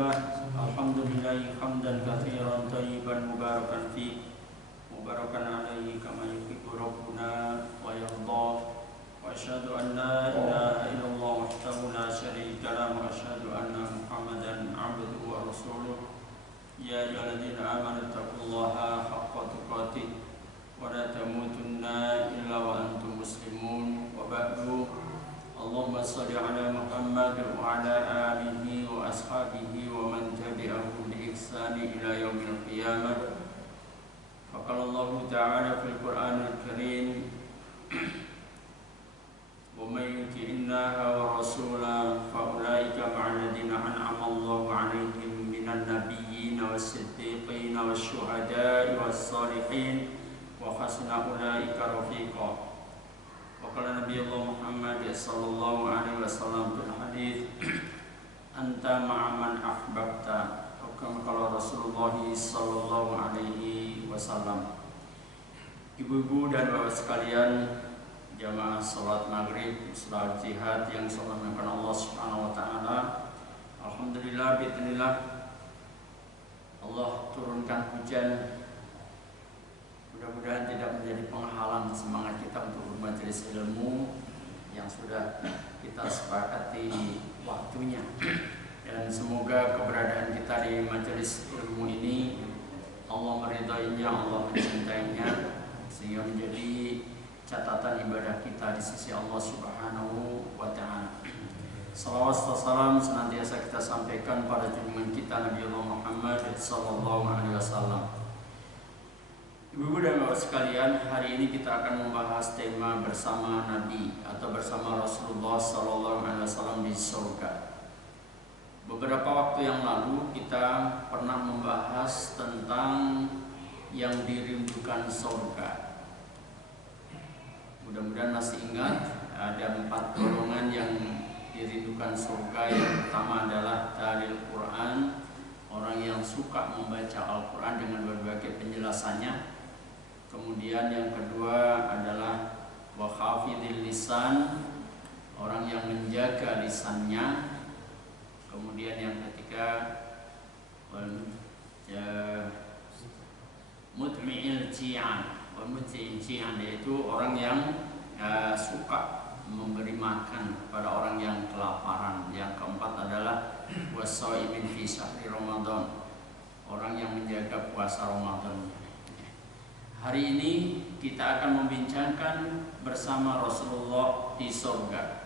Alhamdulillah hamdan katsiran thayyiban mubarakan fi mubarakan alaihi kama yuhibbu rabbuna wa yarda wa asyhadu an la ilaha illallah wahdahu la syarika lahu wa asyhadu anna Muhammadan abduhu wa rasuluh ya ayyuhalladzina amanu taqullaha haqqa tuqatih wa la tamutunna illa wa antum muslimun wa ba'du. Allahumma salli ala Muhammad wa ala alihi wa ashabihi wa man tabi'ahum bi ihsani ila yaumil qiyamah. Faqala Allah ta'ala fil Qur'anil Karim wa may yuti'innaha wa rasulahu fa ulaika ma'al ladzina an'ama Allahu 'alaihim minan nabiyyin was-siddiqin wasyuhada'i was-shalihin wa hasuna ulaika rafiqa. Waqala Nabi Allah Muhammad sallallahu alaihi wasallam fil hadis anta ma'aman ahbabta atau kama qala Rasulullah sallallahu alaihi wasallam. Ibu-ibu dan bapak sekalian, jamaah salat maghrib, salat jihad yang disampaikan Allah Subhanahu wa taala. Alhamdulillah bismillah Allah turunkan hujan. Mudah-mudahan tidak menjadi penghalang semangat kita untuk bermajelis ilmu yang sudah kita sepakati waktunya. Dan semoga keberadaan kita di majelis ilmu ini Allah meridainya, Allah mencintainya, sehingga menjadi catatan ibadah kita di sisi Allah Subhanahu wa taala. Salawat dan salam senantiasa kita sampaikan pada junjungan kita Nabi Allah Muhammad sallallahu alaihi wasallam. Ibu-ibu dan bapak sekalian, hari ini kita akan membahas tema bersama Nabi atau bersama Rasulullah sallallahu alaihi wasallam di surga. Beberapa waktu yang lalu kita pernah membahas tentang yang dirindukan surga. Mudah-mudahan masih ingat, ada 4 golongan yang dirindukan surga. Yang pertama adalah dalil Quran, orang yang suka membaca Al-Quran dengan berbagai penjelasannya. Kemudian yang kedua adalah wa khafidil lisan, orang yang menjaga lisannya. Kemudian yang ketiga mutmi'il ji'an, yaitu orang yang suka memberi makan kepada orang yang kelaparan. Yang keempat adalah wasaimin fi syahri Ramadan, orang yang menjaga puasa Ramadan. Hari ini kita akan membincangkan bersama Rasulullah di surga.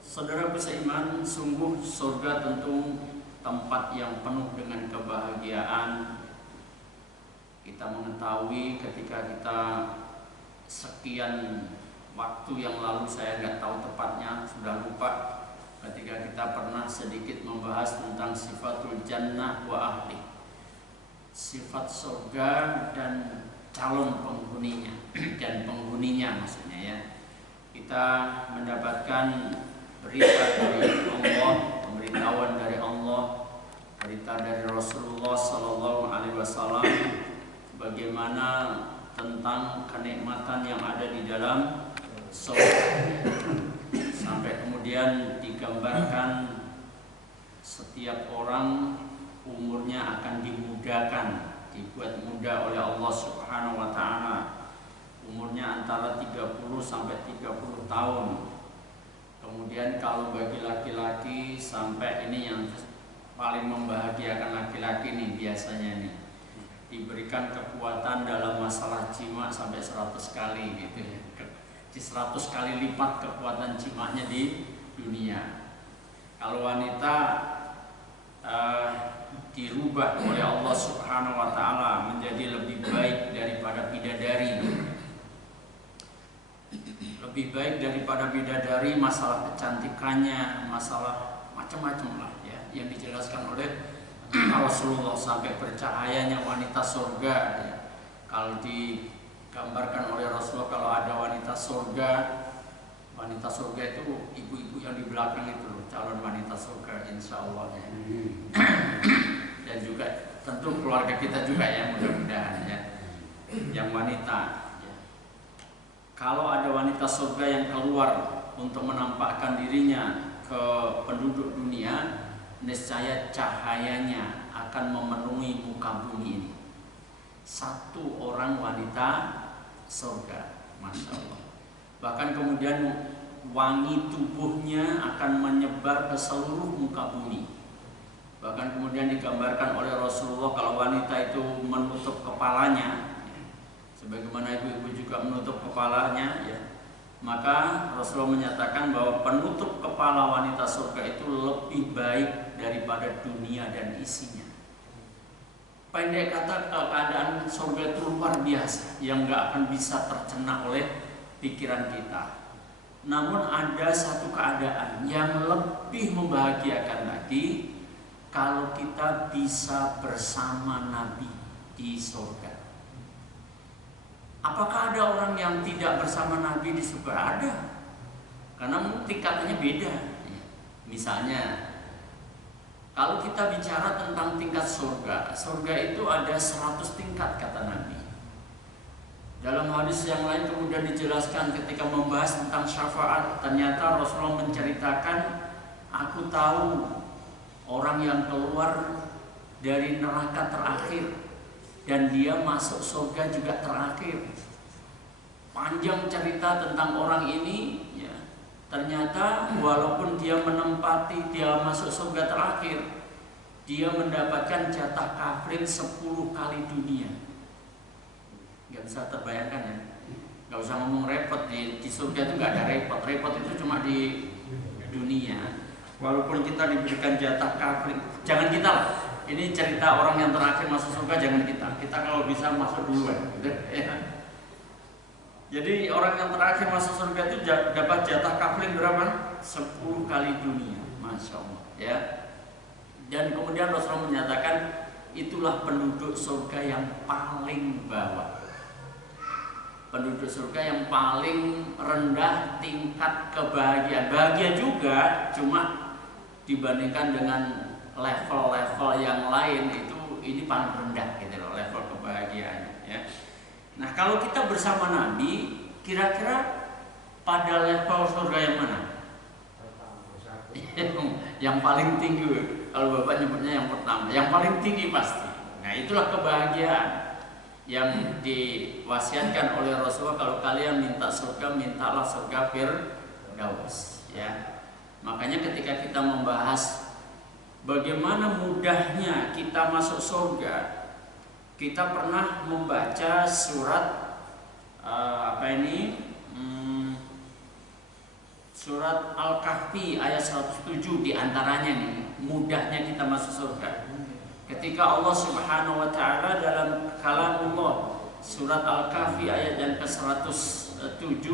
Saudara seiman, sungguh surga tentu tempat yang penuh dengan kebahagiaan. Kita mengetahui ketika kita sekian waktu yang lalu, saya nggak tahu tepatnya, sudah lupa, ketika kita pernah sedikit membahas tentang sifatul jannah wa ahli, sifat surga dan calon penghuninya dan penghuninya, maksudnya ya. Kita mendapatkan berita dari Allah, pemberitahuan dari Allah, berita dari Rasulullah sallallahu alaihi wasallam bagaimana tentang kenikmatan yang ada di dalam surga. Sampai kemudian digambarkan setiap orang umurnya akan dimudahkan, dibuat muda oleh Allah Subhanahu wa taala. Umurnya antara 30 sampai 30 tahun. Kemudian kalau bagi laki-laki sampai ini yang paling membahagiakan laki-laki nih biasanya nih, diberikan kekuatan dalam masalah jima sampai 100 kali gitu ya. 100 kali lipat kekuatan jimanya di dunia. Kalau wanita dirubah oleh Allah Subhanahu wa taala menjadi lebih baik daripada bidadari. Lebih baik daripada bidadari, masalah kecantikannya, masalah macam-macam lah ya, yang dijelaskan oleh Rasulullah, sampai bercahayanya wanita surga ya. Kalau digambarkan oleh Rasulullah, kalau ada wanita surga itu ibu-ibu yang di belakang itu loh, calon wanita surga insya Allah ya. Dan juga tentu keluarga kita juga ya, mudah-mudahan ya, yang wanita ya. Kalau ada wanita surga yang keluar untuk menampakkan dirinya ke penduduk dunia, niscaya cahayanya akan memenuhi muka bumi ini. Satu orang wanita surga, Masya Allah. Bahkan kemudian wangi tubuhnya akan menyebar ke seluruh muka bumi. Bahkan kemudian digambarkan oleh Rasulullah kalau wanita itu menutup kepalanya, sebagaimana ibu-ibu juga menutup kepalanya, ya, maka Rasulullah menyatakan bahwa penutup kepala wanita surga itu lebih baik daripada dunia dan isinya. Pendek kata, keadaan surga itu luar biasa yang gak akan bisa tercerna oleh pikiran kita. Namun ada satu keadaan yang lebih membahagiakan lagi, kalau kita bisa bersama Nabi di surga. Apakah ada orang yang tidak bersama Nabi di surga? Ada. Karena tingkatannya beda. Misalnya, kalau kita bicara tentang tingkat surga, surga itu ada 100 tingkat kata Nabi. Dalam hadis yang lain kemudian dijelaskan ketika membahas tentang syafaat, ternyata Rasulullah menceritakan, aku tahu orang yang keluar dari neraka terakhir dan dia masuk surga juga terakhir. Panjang cerita tentang orang ini, ya. Ternyata walaupun dia menempati, dia masuk surga terakhir, dia mendapatkan jatah kafling 10 kali dunia. Gak bisa terbayangkan ya. Gak usah ngomong repot, di surga itu gak ada repot. Repot itu cuma di dunia. Walaupun kita diberikan jatah kafling, jangan kita lah. Ini cerita orang yang terakhir masuk surga, jangan kita. Kita kalau bisa masuk duluan, ya. Jadi orang yang terakhir masuk surga itu dapat jatah kafling berapa? 10 kali dunia, Masya Allah, ya. Dan kemudian Rasulullah menyatakan, itulah penduduk surga yang paling bawah. Penduduk surga yang paling rendah tingkat kebahagiaan. Bahagia juga, cuma dibandingkan dengan level-level yang lain itu ini paling rendah gitu loh, level kebahagiaannya, ya. Nah, kalau kita bersama Nabi, kira-kira pada level surga yang mana? Yang paling tinggi. Kalau Bapak nyebutnya yang pertama, yang paling tinggi pasti. Nah, itulah kebahagiaan yang diwasiatkan oleh Rasulullah, kalau kalian minta surga, mintalah surga Firdaus, ya. Makanya ketika kita membahas bagaimana mudahnya kita masuk surga, kita pernah membaca surat surat Al-Kahfi ayat 107 diantaranya nih, mudahnya kita masuk surga. Ketika Allah Subhanahu wa taala dalam kalamullah surat Al-Kahfi ayat yang ke-107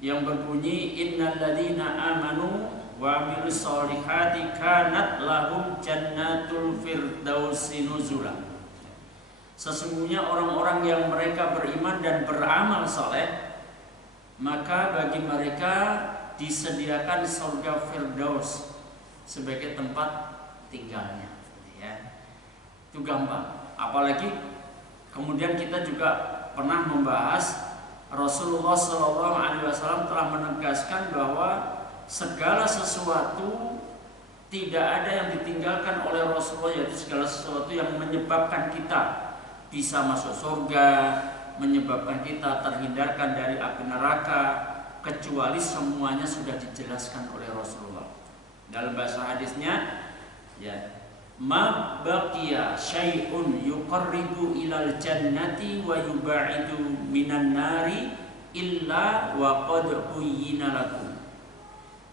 yang berbunyi, innal ladzina amanu wa amilus solihati kanat lahum jannatul firdausi nuzula. Sesungguhnya orang-orang yang mereka beriman dan beramal soleh, maka bagi mereka disediakan surga Firdaus sebagai tempat tinggalnya, ya. Itu gampang. Apalagi kemudian kita juga pernah membahas Rasulullah SAW telah menegaskan bahwa segala sesuatu tidak ada yang ditinggalkan oleh Rasulullah, yaitu segala sesuatu yang menyebabkan kita bisa masuk surga, menyebabkan kita terhindarkan dari api neraka, kecuali semuanya sudah dijelaskan oleh Rasulullah. Dalam bahasa hadisnya, ya, ma baqiya syai'un yuqarribu ilal jannati wa yubaidu minan nari illa wa qad uyyina lakum.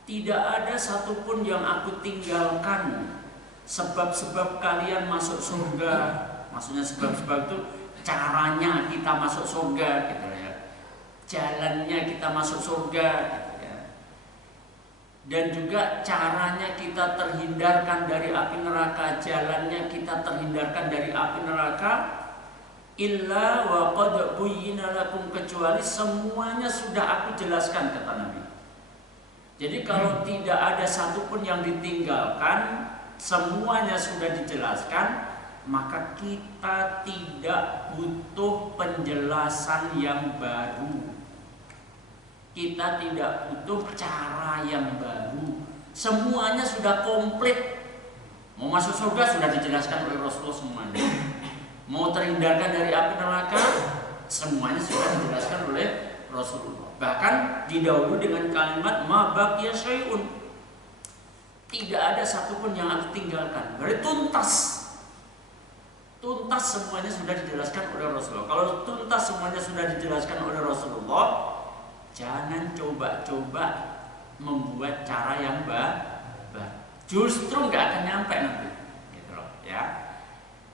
Tidak ada satupun yang aku tinggalkan sebab-sebab kalian masuk surga. Maksudnya sebab-sebab itu caranya kita masuk surga, gitu ya. Jalannya kita masuk surga, gitu ya. Dan juga caranya kita terhindarkan dari api neraka, jalannya kita terhindarkan dari api neraka, illa wa qad buyyina lakum, kecuali semuanya sudah aku jelaskan, kata Nabi. Jadi kalau tidak ada satupun yang ditinggalkan, semuanya sudah dijelaskan, maka kita tidak butuh penjelasan yang baru. Kita tidak butuh cara yang baru. Semuanya sudah komplit Mau masuk surga sudah dijelaskan oleh Rasulullah semuanya. Mau terhindarkan dari api neraka semuanya sudah dijelaskan oleh Rasulullah. Bahkan didahului dengan kalimat ma baqiya syai'un. Tidak ada satupun yang aku tinggalkan. Berarti tuntas. Tuntas semuanya sudah dijelaskan oleh Rasulullah. Kalau tuntas semuanya sudah dijelaskan oleh Rasulullah, jangan coba-coba membuat cara yang baru. Justru nggak akan nyampe nanti, gitu loh, ya.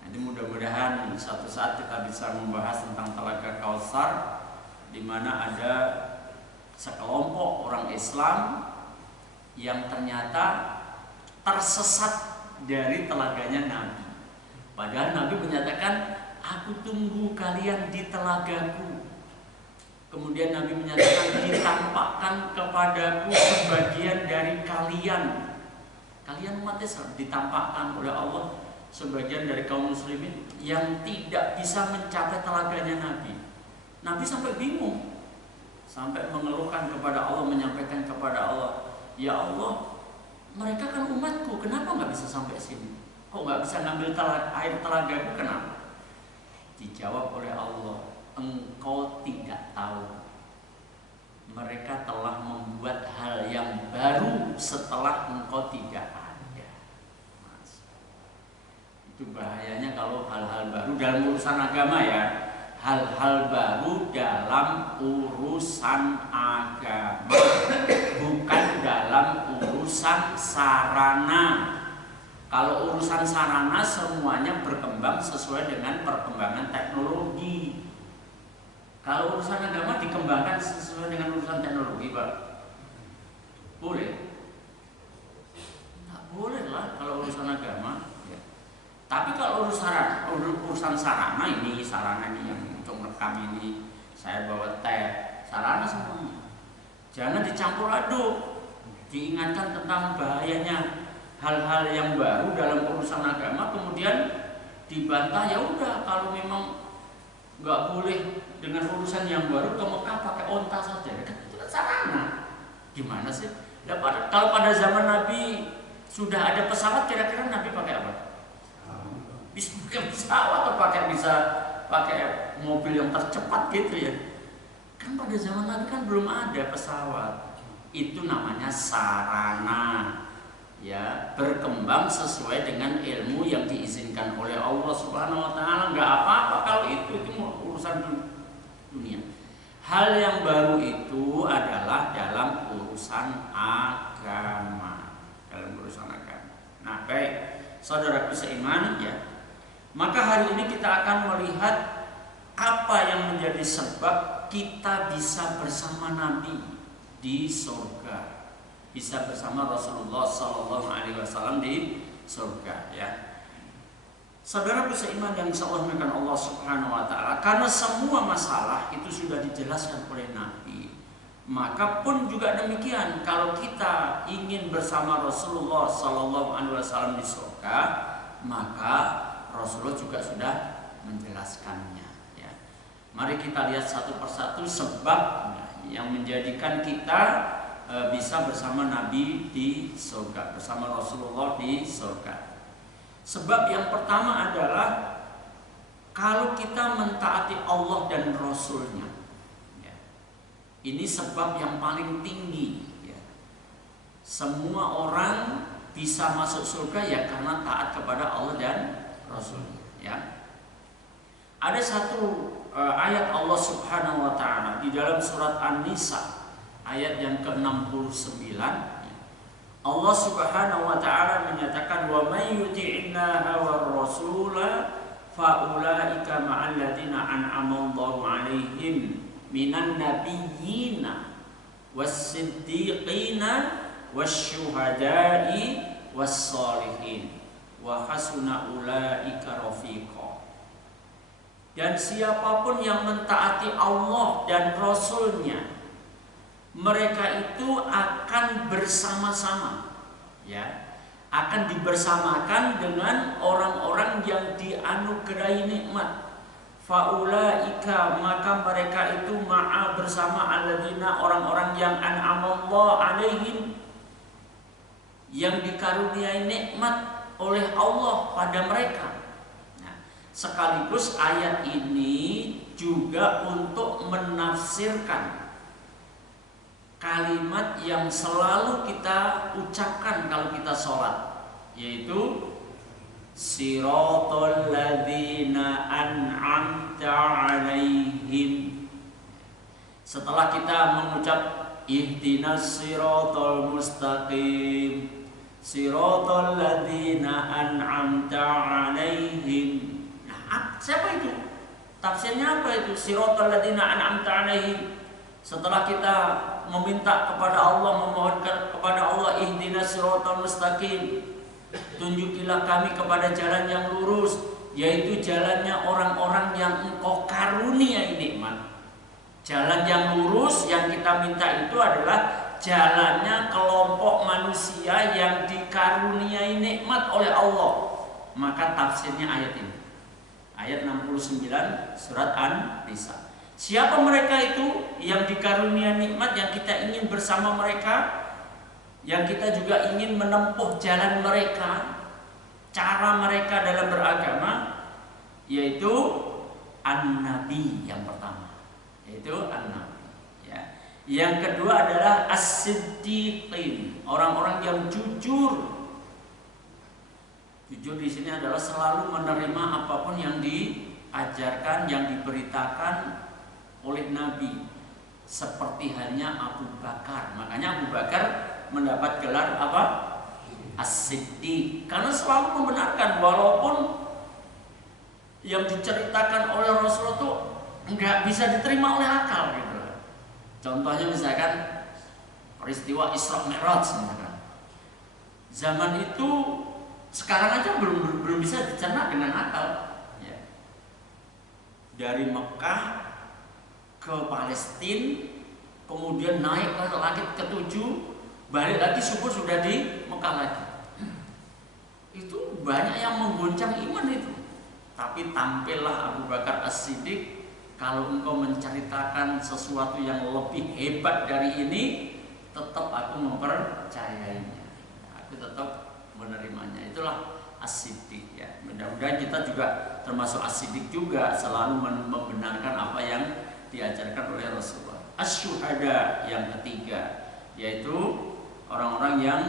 Nanti mudah-mudahan suatu saat kita bisa membahas tentang Telaga Kautsar, di mana ada sekelompok orang Islam yang ternyata tersesat dari telaganya Nabi. Padahal Nabi menyatakan, aku tunggu kalian di telagaku. Kemudian Nabi menyatakan, ditampakkan kepadaku sebagian dari kalian. Kalian umat Islam ditampakkan oleh Allah sebagian dari kaum muslimin yang tidak bisa mencapai telaganya Nabi. Nabi sampai bingung, sampai mengeluhkan kepada Allah, menyampaikan kepada Allah, ya Allah, mereka kan umatku, kenapa nggak bisa sampai sini? Kok nggak bisa ngambil air telagaku, kenapa? Dijawab oleh Allah, engkau tidak tahu. Mereka telah membuat hal yang baru setelah engkau tidak ada. Itu bahayanya kalau hal-hal baru dalam urusan agama, ya. Hal-hal baru dalam urusan agama, bukan dalam urusan sarana. Kalau urusan sarana semuanya berkembang sesuai dengan perkembangan teknologi. Kalau urusan agama dikembangkan sesuai dengan urusan teknologi, Pak? Boleh? Nggak boleh lah kalau urusan agama. Ya. Tapi kalau urusan sarana ini yang untuk rekam ini, saya bawa teh, sarana semuanya. Jangan dicampur aduk. Diingatkan tentang bahayanya hal-hal yang baru dalam urusan agama, kemudian dibantah, ya udah kalau memang nggak boleh dengan urusan yang baru ke Mekah pakai onta saja, kan itu kan sarana. Gimana sih? Ya, kalau pada zaman Nabi sudah ada pesawat, kira-kira Nabi pakai apa? Bisa pakai pesawat atau bisa pakai mobil yang tercepat gitu ya? Kan pada zaman Nabi kan belum ada pesawat. Itu namanya sarana. Ya, berkembang sesuai dengan ilmu yang diizinkan oleh Allah Subhanahu wa taala. Enggak apa-apa kalau itu urusan dunia. Hal yang baru itu adalah dalam urusan agama, Nah, baik, saudaraku seiman, ya. Maka hari ini kita akan melihat apa yang menjadi sebab kita bisa bersama Nabi di surga. Bisa bersama Rasulullah Sallallahu Alaihi Wasallam di surga, ya. Saudara seiman yang disalamkan Allah Subhanahu Wa Taala, karena semua masalah itu sudah dijelaskan oleh Nabi, maka pun juga demikian. Kalau kita ingin bersama Rasulullah Sallallahu Alaihi Wasallam di surga, maka Rasulullah juga sudah menjelaskannya, ya. Mari kita lihat satu persatu sebabnya yang menjadikan kita bisa bersama Nabi di surga, bersama Rasulullah di surga. Sebab yang pertama adalah kalau kita mentaati Allah dan Rasulnya, ya. Ini sebab yang paling tinggi, ya. Semua orang bisa masuk surga ya karena taat kepada Allah dan Rasulnya, ya. Ada satu ayat Allah Subhanahu Wa Taala di dalam surat An-Nisa ayat yang ke-69, Allah Subhanahu wa taala menyatakan, wa may yuti'inna war rasula fa ulaika ma'al ladzina an'ama Allahu 'alaihim minan nabiyyina was-siddiqina wasyuhada'i was-shalihin wa hasuna ulaika rafiqa. Dan siapapun yang mentaati Allah dan Rasulnya, mereka itu akan bersama-sama, ya, akan dibersamakan dengan orang-orang yang dianugerahi nikmat. Faulaika, maka mereka itu ma'a bersama alladzina, orang-orang yang an'amallahu alaihim, yang dikaruniai nikmat, oleh Allah pada mereka. Nah, sekaligus ayat ini juga untuk menafsirkan kalimat yang selalu kita ucapkan kalau kita sholat, yaitu siratal ladzina an'amta 'alaihim. Setelah kita mengucap ihdinas siratal mustaqim, siratal ladzina an'amta 'alaihim. Nah, siapa itu? Tafsirnya apa itu? Siratal ladzina an'amta 'alaihim. Setelah kita meminta kepada Allah, memohonkan kepada Allah ihdinas siratal mustaqim, tunjukilah kami kepada jalan yang lurus, yaitu jalannya orang-orang yang Engkau karuniai nikmat. Jalan yang lurus yang kita minta itu adalah jalannya kelompok manusia yang dikaruniai nikmat oleh Allah. Maka tafsirnya ayat ini, ayat 69 surat An-Nisa. Siapa mereka itu yang dikaruniai nikmat, yang kita ingin bersama mereka, yang kita juga ingin menempuh jalan mereka, cara mereka dalam beragama, yaitu An-Nabi yang pertama, yaitu An-Nabi. Ya. Yang kedua adalah As-Siddiqin, orang-orang yang jujur. Jujur di sini adalah selalu menerima apapun yang diajarkan, yang diberitakan oleh Nabi, seperti halnya Abu Bakar. Makanya Abu Bakar mendapat gelar apa? As-Siddiq, karena selalu membenarkan walaupun yang diceritakan oleh Rasulullah itu nggak bisa diterima oleh akal gitu. Contohnya misalkan peristiwa Isra Mi'raj misalkan. Zaman itu sekarang aja belum bisa dicerna dengan akal. Ya. Dari Mekah ke Palestina, kemudian naik ke langit ke-7, balik lagi subuh sudah di Mekah lagi. Itu banyak yang mengguncang iman itu. Tapi tampillah Abu Bakar As-Siddiq, kalau engkau menceritakan sesuatu yang lebih hebat dari ini, tetap aku mempercayainya, aku tetap menerimanya. Itulah As-Siddiq ya. Mudah-mudahan kita juga termasuk As-Siddiq juga, selalu membenarkan apa yang diajarkan oleh Rasulullah. Asy-syuhada yang ketiga, yaitu orang-orang yang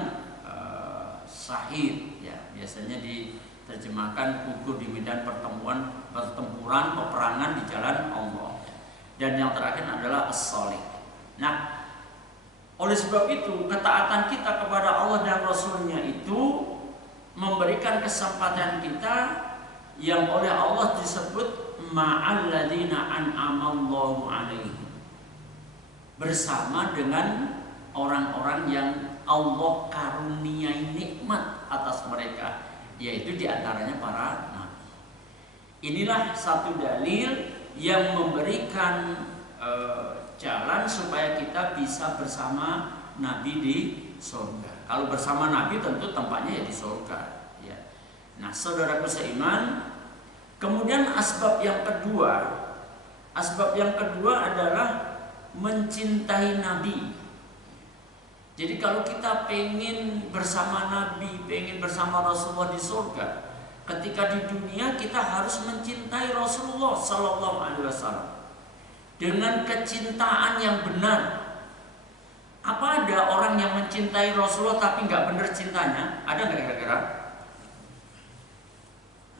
syahid ya, biasanya diterjemahkan gugur di medan pertempuran, peperangan di jalan Allah. Dan yang terakhir adalah as-sholih. Nah, oleh sebab itu ketaatan kita kepada Allah dan Rasulnya itu memberikan kesempatan kita yang oleh Allah disebut ma'alladzina an'amallahu alaihim, bersama dengan orang-orang yang Allah karuniai nikmat atas mereka, yaitu diantaranya para nabi. Inilah satu dalil yang memberikan jalan supaya kita bisa bersama Nabi di surga. Kalau bersama Nabi tentu tempatnya ya di surga. Ya. Nah, saudaraku seiman, kemudian asbab yang kedua adalah mencintai Nabi. Jadi kalau kita pengen bersama Nabi, pengen bersama Rasulullah di surga, ketika di dunia kita harus mencintai Rasulullah Sallallahu Alaihi Wasallam dengan kecintaan yang benar. Apa ada orang yang mencintai Rasulullah tapi nggak benar cintanya? Ada nggak kira-kira?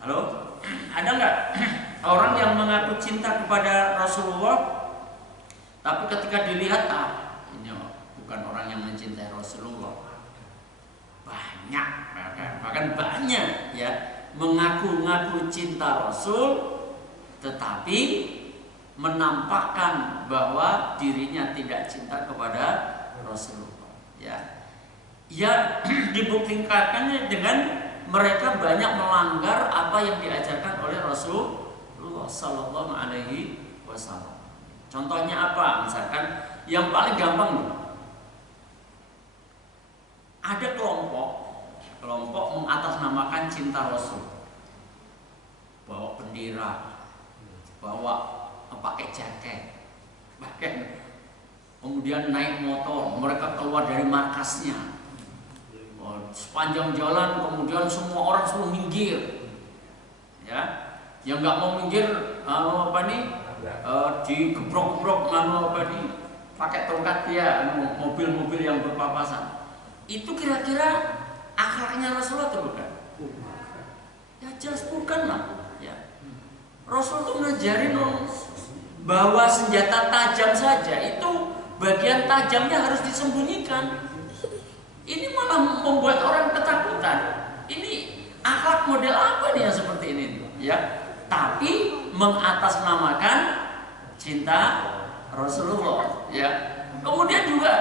Halo? Ada nggak orang yang mengaku cinta kepada Rasulullah, tapi ketika dilihat ini bukan orang yang mencintai Rasulullah? Banyak, bahkan banyak ya mengaku-ngaku cinta Rasul, tetapi menampakkan bahwa dirinya tidak cinta kepada Rasulullah. Ya dibuktikannya dengan mereka banyak melanggar apa yang diajarkan oleh Rasulullah Sallallahu Alaihi Wasallam. Contohnya apa? Misalkan yang paling gampang nih, ada kelompok mengatasnamakan cinta Rasul, bawa bendera, bawa pakai jaket, bahkan kemudian naik motor, mereka keluar dari markasnya. sepanjang jalan kemudian semua orang suruh minggir, ya, yang nggak mau minggir digebrok-gebrok pakai tongkat ya, mobil-mobil yang berpapasan. Itu kira-kira akhlaknya Rasulullah atau bukan? Ya jelas bukan lah, ya. Rasul tuh ngajarin bahwa senjata tajam saja itu bagian tajamnya harus disembunyikan. Ini malah membuat orang ketakutan. Ini akhlak model apa nih yang seperti ini, ya? Tapi mengatasnamakan cinta Rasulullah, ya. Kemudian juga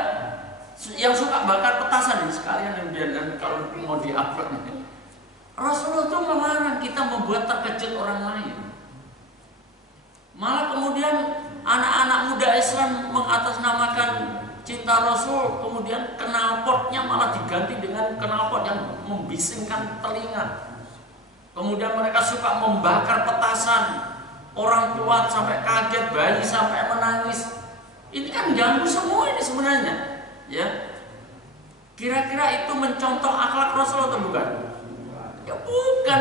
yang suka bakar petasan ini sekalian dan kalau mau diupload nih. Rasulullah itu melarang kita membuat terkejut orang lain. Malah kemudian anak-anak muda Islam mengatasnamakan cinta Rasul, kemudian knalpotnya malah diganti dengan knalpot yang membisingkan telinga. Kemudian mereka suka membakar petasan, orang tua sampai kaget, bayi sampai menangis. Ini kan ganggu semua ini sebenarnya, ya. Kira-kira itu mencontoh akhlak Rasul atau bukan? Ya bukan,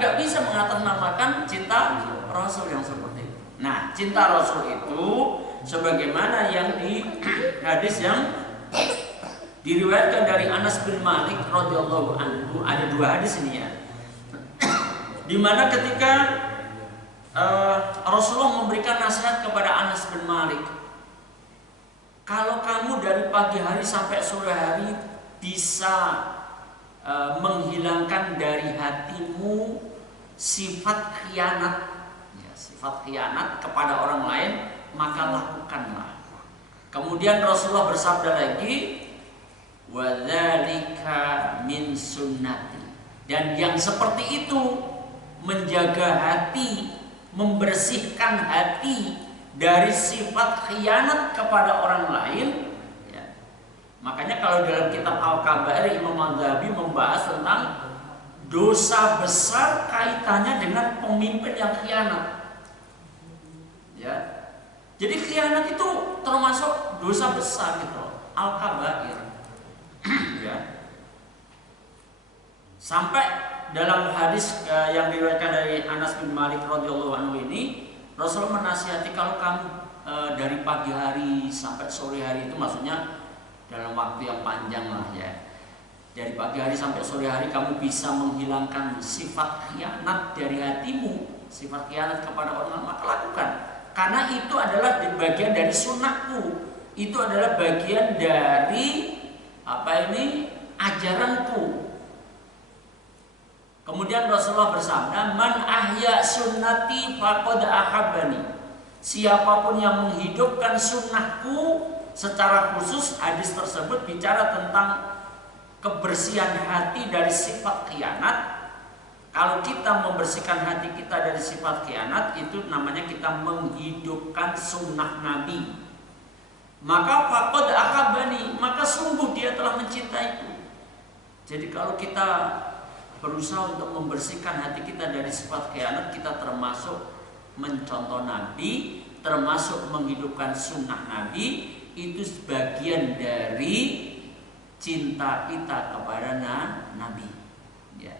nggak bisa mengatasnamakan cinta Rasul yang seperti itu. Nah, cinta Rasul itu sebagaimana yang di hadis yang diriwayatkan dari Anas bin Malik radhiyallahu anhu, ada dua hadis ini ya. Di mana ketika Rasulullah memberikan nasihat kepada Anas bin Malik, kalau kamu dari pagi hari sampai sore hari bisa menghilangkan dari hatimu sifat khianat, ya, sifat khianat kepada orang lain, maka lakukanlah. Kemudian Rasulullah bersabda lagi, wadzalika min sunnati, dan yang seperti itu menjaga hati, membersihkan hati dari sifat khianat kepada orang lain. Makanya kalau dalam kitab Al-Kabair Imam Al-Dhahabi membahas tentang dosa besar kaitannya dengan pemimpin yang khianat. Ya. Jadi khianat itu termasuk dosa besar gitu. Al-Kabair. Ya. Sampai dalam hadis yang diriwayatkan dari Anas bin Malik radhiyallahu anhu ini, Rasul menasihati kalau kamu dari pagi hari sampai sore hari, itu maksudnya dalam waktu yang panjang lah ya. Dari pagi hari sampai sore hari kamu bisa menghilangkan sifat khianat dari hatimu, sifat khianat kepada orang, maka lakukan. Karena itu adalah bagian dari sunnahku, itu adalah bagian dari ajaranku. Kemudian Rasulullah bersabda, man ahya sunnati faqad ahabbani. Siapapun yang menghidupkan sunnahku, secara khusus hadis tersebut bicara tentang kebersihan hati dari sifat khianat. Kalau kita membersihkan hati kita dari sifat khianat, itu namanya kita menghidupkan sunnah Nabi. Maka faqad ahabbani, maka sungguh dia telah mencintaiku. Jadi kalau kita berusaha untuk membersihkan hati kita dari sifat khianat, kita termasuk mencontoh Nabi, termasuk menghidupkan sunnah Nabi. Itu sebagian dari cinta kita kepada Nabi. Ya.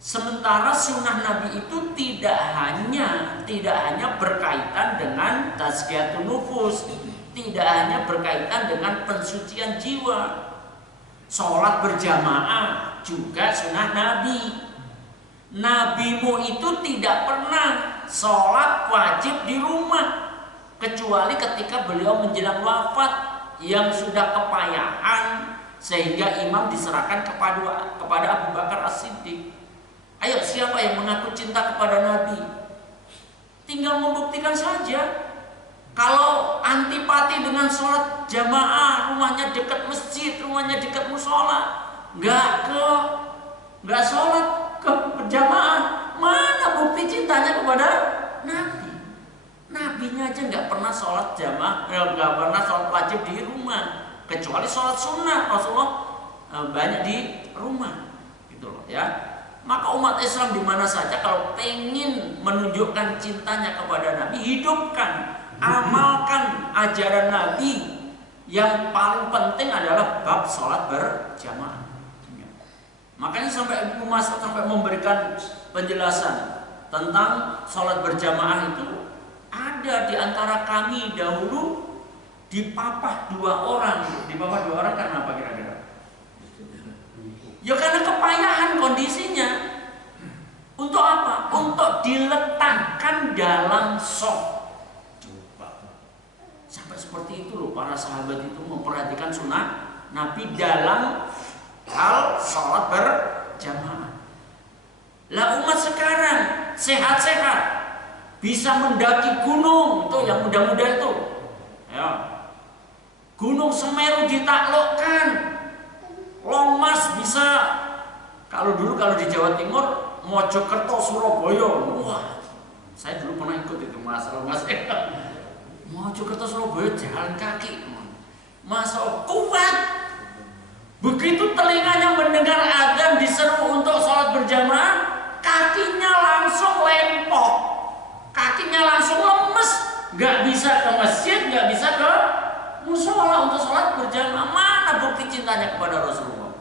Sementara sunnah Nabi itu tidak hanya berkaitan dengan tazkiyatun nufus, tidak hanya berkaitan dengan pensucian jiwa. Sholat berjamaah juga sunnah Nabi. Nabimu itu tidak pernah sholat wajib di rumah, kecuali ketika beliau menjelang wafat yang sudah kepayahan sehingga imam diserahkan kepada Abu Bakar As-Siddiq. Ayo, siapa yang mengaku cinta kepada Nabi? Tinggal membuktikan saja. Kalau antipati dengan sholat jamaah, rumahnya dekat masjid, rumahnya dekat musola, nggak sholat ke jamaah, mana bukti cintanya kepada Nabi? Nabinya aja nggak pernah sholat jamaah, nggak pernah sholat wajib di rumah, kecuali sholat sunnah. Rasulullah banyak di rumah, gitu loh ya. Maka umat Islam di mana saja kalau pengen menunjukkan cintanya kepada Nabi, hidupkan, amalkan ajaran Nabi. Yang paling penting adalah bab sholat berjamaah. Makanya sampai Ibnu Mas'ud sampai memberikan penjelasan tentang sholat berjamaah itu, ada di antara kami dahulu dipapah 2 orang. Dipapah 2 orang karena apa kira-kira? Ya karena kepayahan kondisinya. Untuk apa? Untuk diletakkan dalam sholat. Sampai seperti itu loh para sahabat itu memperhatikan sunnah Nabi dalam hal sholat berjamaah. Lah umat sekarang sehat-sehat bisa mendaki gunung, itu yang muda-muda itu ya. Gunung Semeru ditaklukkan, Longmas bisa. Kalau dulu kalau di Jawa Timur Mojokerto, Surabaya, wah saya dulu pernah ikut itu Mas Longmas. Mojokerto, Surabaya jalan kaki, masa kuat. Begitu telinganya mendengar adzan diseru untuk sholat berjamaah, kakinya langsung lempok, kakinya langsung lemes, nggak bisa ke masjid, nggak bisa ke musola untuk sholat berjamaah. Mana bukti cintanya kepada Rasulullah?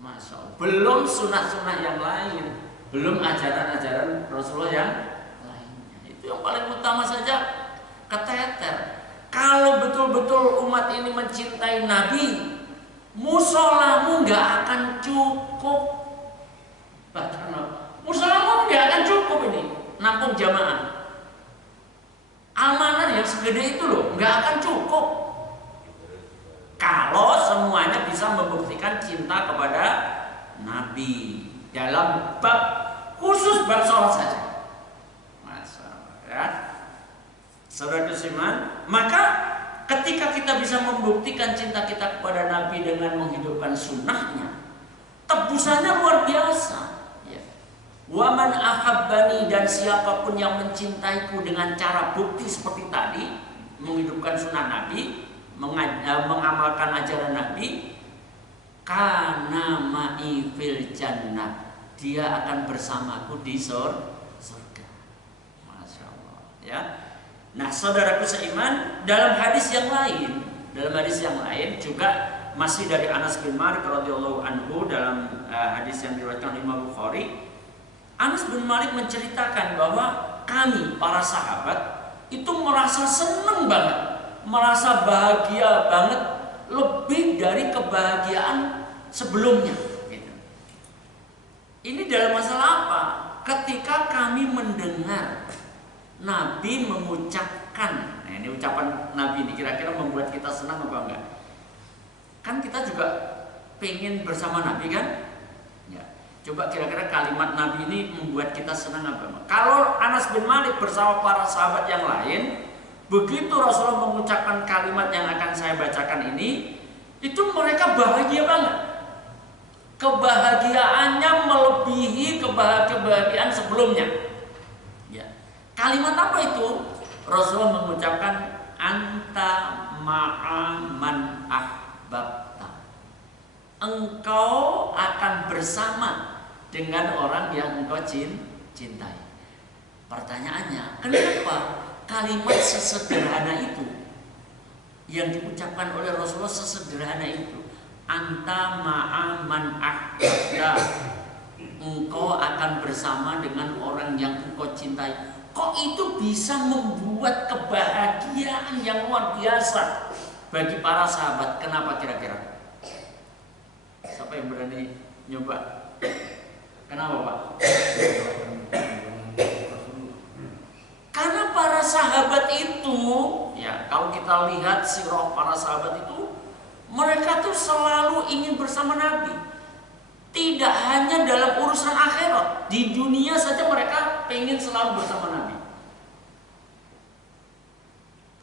Masya Allah. Belum sunnah-sunnah yang lain, belum ajaran-ajaran Rasulullah yang lainnya. Itu yang paling utama saja keteter. Kalau betul-betul umat ini mencintai Nabi, musolamu nggak akan cukup. Bahkan musolamu nggak akan cukup ini nampung jamaah. Amanah yang segede itu loh nggak akan cukup. Kalau semuanya bisa membuktikan cinta kepada Nabi dalam bab khusus bab sholat saja. Masalah ya. Saudara Siman, maka ketika kita bisa membuktikan cinta kita kepada Nabi dengan menghidupkan sunnahnya, tebusannya luar biasa. Ya. Waman ahabbani, dan siapapun yang mencintaiku dengan cara bukti seperti tadi, menghidupkan sunnah Nabi, mengamalkan ajaran Nabi, kana ma'i fil jannah, dia akan bersamaku di surga. Masya Allah. Ya. Nah, saudaraku seiman, dalam hadis yang lain juga masih dari Anas bin Malik radhiyallahu anhu, dalam hadis yang diriwayatkan oleh Imam Bukhari, Anas bin Malik menceritakan bahwa kami para sahabat itu merasa senang banget, merasa bahagia banget, lebih dari kebahagiaan sebelumnya. Gitu. Ini dalam masalah apa? Ketika kami mendengar Nabi mengucapkan, nah ini ucapan Nabi ini kira-kira membuat kita senang apa enggak? Kan kita juga pengen bersama Nabi kan? Ya. Coba kira-kira kalimat Nabi ini membuat kita senang apa enggak? Kalau Anas bin Malik bersama para sahabat yang lain, begitu Rasulullah mengucapkan kalimat yang akan saya bacakan ini, itu mereka bahagia banget. Kebahagiaannya melebihi kebahagiaan sebelumnya. Kalimat apa itu? Rasulullah mengucapkan anta ma'aman ahbabta. Engkau akan bersama dengan orang yang engkau cintai. Pertanyaannya, kenapa kalimat sesederhana itu yang diucapkan oleh Rasulullah sesederhana itu? Anta ma'aman ahbabta. Engkau akan bersama dengan orang yang engkau cintai. Kok itu bisa membuat kebahagiaan yang luar biasa bagi para sahabat? Kenapa kira-kira? Siapa yang berani nyoba? Kenapa Pak? Karena para sahabat itu, ya kalau kita lihat sirah para sahabat itu, mereka tuh selalu ingin bersama Nabi. Tidak hanya dalam urusan akhirat, di dunia saja mereka pengen selalu bersama Nabi.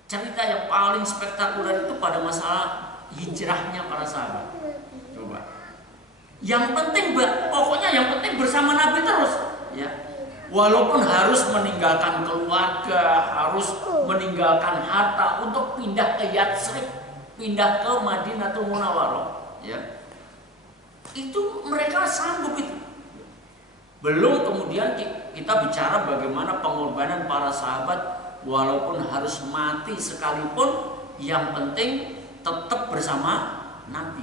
Cerita yang paling spektakuler itu pada masalah hijrahnya para sahabat. Coba. Yang penting, pokoknya yang penting bersama Nabi terus. Ya. Walaupun harus meninggalkan keluarga, harus meninggalkan harta untuk pindah ke Yatsrib, pindah ke Madinatul Munawwarah. Ya. Itu mereka sanggup itu. Belum kemudian kita bicara bagaimana pengorbanan para sahabat, walaupun harus mati sekalipun, yang penting tetap bersama Nabi.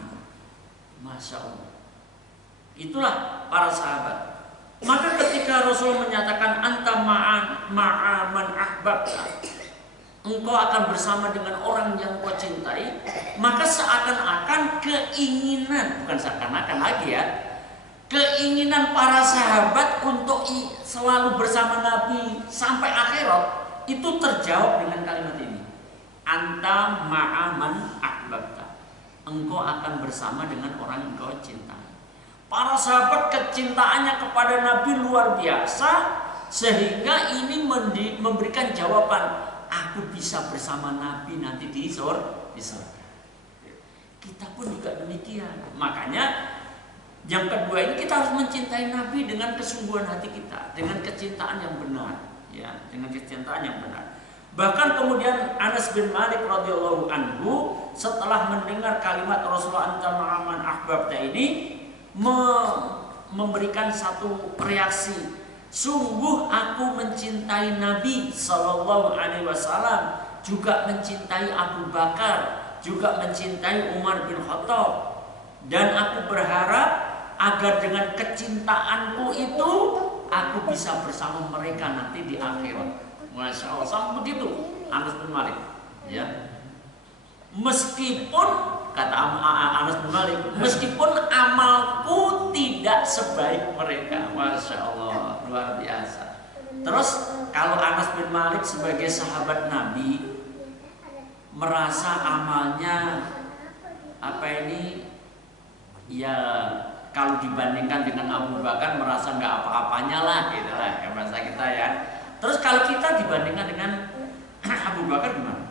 Masya Allah. Itulah para sahabat. Maka ketika Rasul menyatakan anta ma'a man ahbabta, engkau akan bersama dengan orang yang kau cintai, maka seakan-akan keinginan, bukan seakan-akan lagi ya, keinginan para sahabat untuk selalu bersama Nabi sampai akhirat itu terjawab dengan kalimat ini. Anta ma'a man ahbabta, engkau akan bersama dengan orang yang kau cintai. Para sahabat kecintaannya kepada Nabi luar biasa, sehingga ini memberikan jawaban, aku bisa bersama Nabi nanti di surga. Kita pun juga demikian. Makanya yang kedua ini kita harus mencintai Nabi dengan kesungguhan hati kita, dengan kecintaan yang benar, ya, dengan kecintaan yang benar. Bahkan kemudian Anas bin Malik radhiyallahu anhu setelah mendengar kalimat Rasulullah anta ma'a man ahbabta ini memberikan satu reaksi. Sungguh aku mencintai Nabi Sallallahu Alaihi Wasallam, juga mencintai Abu Bakar, juga mencintai Umar bin Khattab, dan aku berharap agar dengan kecintaanku itu aku bisa bersama mereka nanti di akhirat. Masya Allah, sama begitu Anas bin Malik. Ya, meskipun kata Anas bin Malik, meskipun amalku tidak sebaik mereka. Masya Allah, luar biasa. Terus kalau Anas bin Malik sebagai sahabat Nabi merasa amalnya ya kalau dibandingkan dengan Abu Bakar merasa nggak apa-apanya lah, gitu lah ya bahasa kita ya. Terus kalau kita dibandingkan dengan Abu Bakar gimana?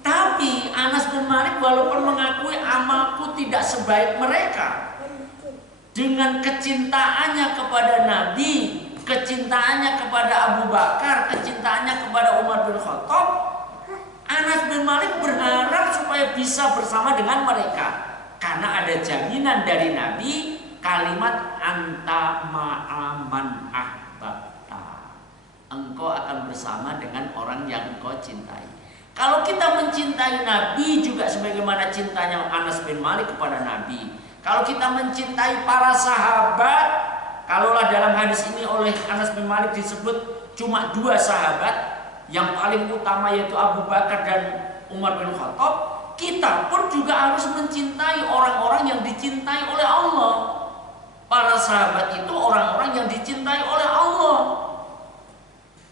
Tapi Anas bin Malik walaupun mengakui amalku tidak sebaik mereka, dengan kecintaannya kepada Nabi, kecintaannya kepada Abu Bakar, kecintaannya kepada Umar bin Khattab, Anas bin Malik berharap supaya bisa bersama dengan mereka. Karena ada jaminan dari Nabi, kalimat anta ma'a man ahbabta, engkau akan bersama dengan orang yang engkau cintai. Kalau kita mencintai Nabi juga sebagaimana cintanya Anas bin Malik kepada Nabi. Kalau kita mencintai para sahabat, kalaulah dalam hadis ini oleh Anas bin Malik disebut cuma 2 sahabat, yang paling utama yaitu Abu Bakar dan Umar bin Khattab, kita pun juga harus mencintai orang-orang yang dicintai oleh Allah. Para sahabat itu orang-orang yang dicintai oleh Allah.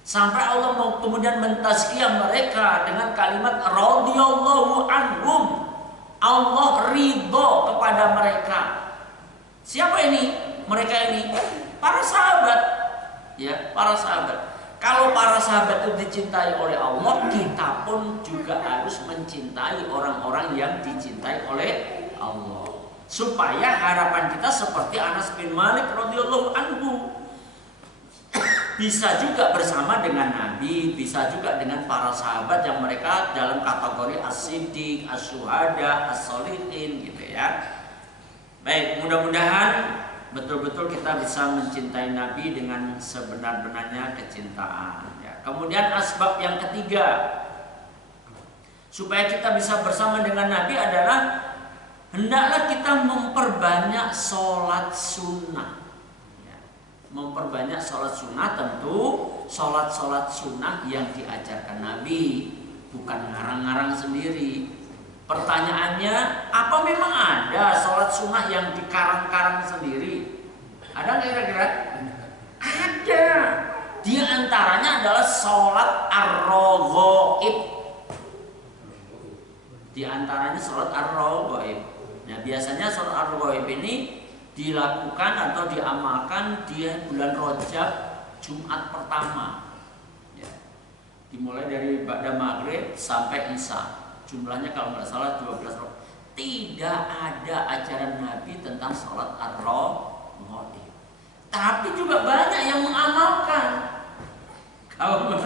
Sampai Allah mau kemudian mentazkiyah mereka dengan kalimat radhiyallahu anhum. Allah ridho kepada mereka. Siapa ini? Mereka ini para sahabat. Ya, para sahabat. Kalau para sahabat itu dicintai oleh Allah, kita pun juga harus mencintai orang-orang yang dicintai oleh Allah. Supaya harapan kita seperti Anas bin Malik radhiyallahu anhu, bisa juga bersama dengan Nabi, bisa juga dengan para sahabat yang mereka dalam kategori as-siddiq, as-syuhada, as-sholihin gitu ya. Baik, mudah-mudahan betul-betul kita bisa mencintai Nabi dengan sebenar-benarnya kecintaan ya. Kemudian asbab yang ketiga supaya kita bisa bersama dengan Nabi adalah hendaklah kita memperbanyak sholat sunnah. Memperbanyak sholat sunnah, tentu sholat sunnah yang diajarkan Nabi, bukan ngarang-ngarang sendiri. Pertanyaannya, apa memang ada sholat sunnah yang dikarang-karang sendiri? Ada kira-kira? Ada. Di antaranya adalah sholat ar-raghaib. Di antaranya sholat ar-raghaib. Nah, biasanya sholat ar-raghaib ini dilakukan atau diamalkan di bulan Rajab, Jumat pertama ya. Dimulai dari ba'da maghrib sampai isya. Jumlahnya kalau nggak salah 12 rakaat. Tidak ada ajaran Nabi tentang sholat ar-raghaib. Tapi juga banyak yang mengamalkan. Kalau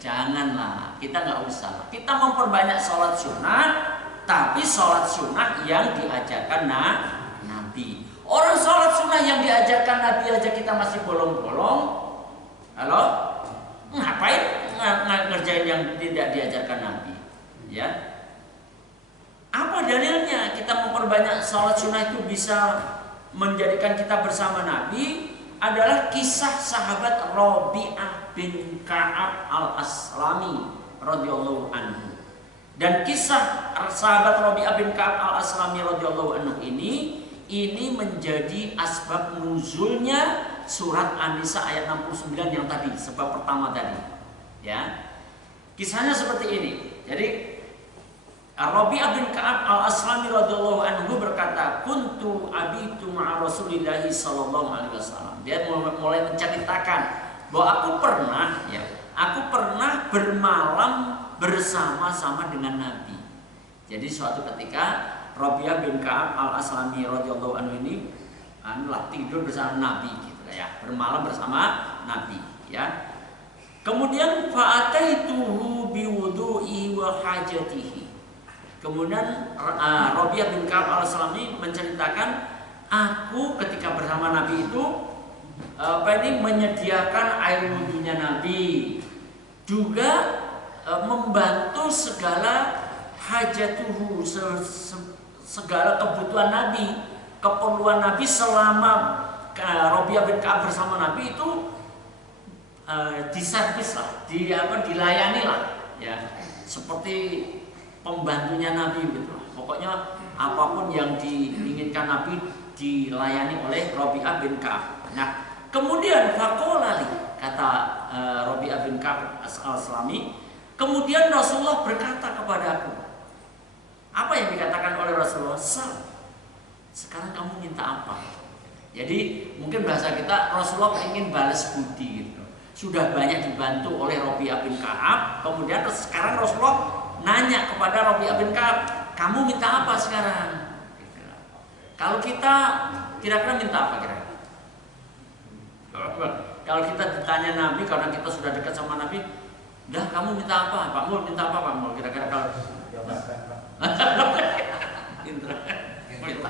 janganlah, kita nggak usah. Kita memperbanyak sholat sunnah, tapi sholat sunnah yang diajarkan Nabi. Orang sholat sunnah yang diajarkan Nabi aja kita masih bolong-bolong. Halo? Ngapain ngerjain yang tidak diajarkan Nabi? Ya. Apa dalilnya kita memperbanyak sholat sunnah itu bisa menjadikan kita bersama Nabi? Adalah kisah sahabat Rabi'ah bin Ka'ab al-Aslami radhiyallahu anhu. Dan kisah sahabat Rabi'ah bin Ka'ab al-Aslami radhiyallahu anhu ini menjadi asbab nuzulnya surat An-Nisa ayat 69 yang tadi, sebab pertama tadi. Ya. Kisahnya seperti ini. Jadi Rabi'ah bin Ka'ab al-Aslami radhiyallahu anhu berkata, "Kuntu abitu ma'a Rasulillah sallallahu alaihi wasallam." Dia mulai menceritakan bahwa aku pernah bermalam bersama-sama dengan Nabi. Jadi suatu ketika Rabi'ah bin Ka'ab al-Aslami radhiyallahu anhu ini tidur bersama Nabi gitu ya, bermalam bersama Nabi ya. Kemudian fa'ataituhu biwudu'i wa hajatihi. Kemudian Rabi'ah bin Ka'ab al-Aslami menceritakan, aku ketika bersama Nabi itu menyediakan air wudunya Nabi, juga membantu segala hajatuhu, segala kebutuhan Nabi, keperluan Nabi selama Rabi'ah bin Ka'ab bersama Nabi itu diservis lah, dilayani lah, ya, seperti pembantunya Nabi gitu. Pokoknya apapun yang diinginkan Nabi dilayani oleh Rabi'ah bin Ka'ab. Nah, kemudian faqolali, kata Rabi'ah bin Ka'ab al-Aslami, kemudian Rasulullah berkata kepadaku. Apa yang dikatakan oleh Rasulullah? Sekarang kamu minta apa? Jadi mungkin bahasa kita, Rasulullah ingin balas budi gitu. Sudah banyak dibantu oleh Rabi'ah bin Ka'ab, kemudian sekarang Rasulullah nanya kepada Rabi'ah bin Ka'ab, kamu minta apa sekarang? Gitu. Kalau kita kira-kira minta apa kira-kira? Kalau kita ditanya Nabi, karena kita sudah dekat sama Nabi, dah kamu minta apa? Pak Mul minta apa Pak Mul? Kira-kira kalau minta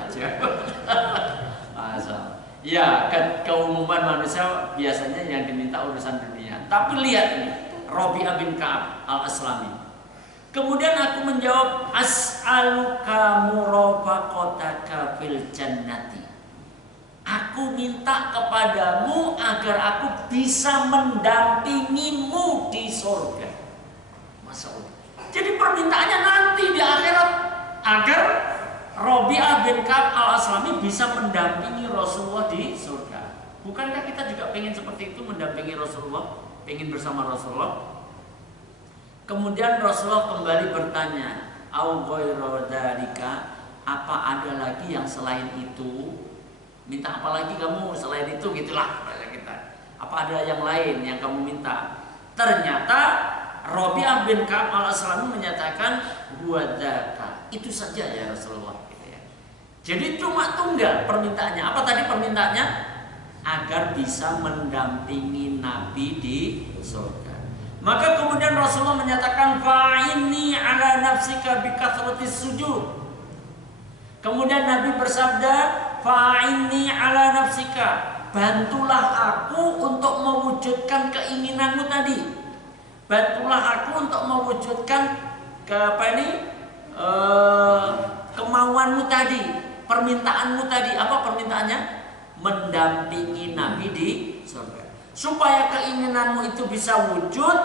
aja. Ya, keumuman manusia biasanya yang diminta urusan dunia. Tapi lihat ini, Rabi'ah bin Ka'ab al-Aslami. Kemudian aku menjawab, as'aluka murafaqataka fil jannati. Aku minta kepadamu agar aku bisa mendampingimu di surga. Masya Allah. Jadi permintaannya nanti di akhirat agar Rabi'ah bin Ka'ab al-Aslami bisa mendampingi Rasulullah di surga. Bukankah kita juga pengen seperti itu, mendampingi Rasulullah, pengen bersama Rasulullah? Kemudian Rasulullah kembali bertanya, au ghairu dzalika, apa ada lagi yang selain itu? Minta apa lagi kamu selain itu, gitulah bahasa kita. Apa ada yang lain yang kamu minta? Ternyata Rabi'ah bin Ka'ab al-Aslami menyatakan, huwa dzaka, itu saja ya Rasulullah gitu ya. Jadi cuma tunggal permintaannya. Apa tadi permintaannya? Agar bisa mendampingi Nabi di surga. Maka kemudian Rasulullah menyatakan, fa'inni ala nafsika bikathratis sujud. Kemudian Nabi bersabda, fa'inni ala nafsika, bantulah aku untuk mewujudkan keinginanmu tadi. Bantulah aku untuk mewujudkan kemauanmu tadi, permintaanmu tadi. Apa permintaannya? Mendampingi Nabi di surga. Supaya keinginanmu itu bisa wujud,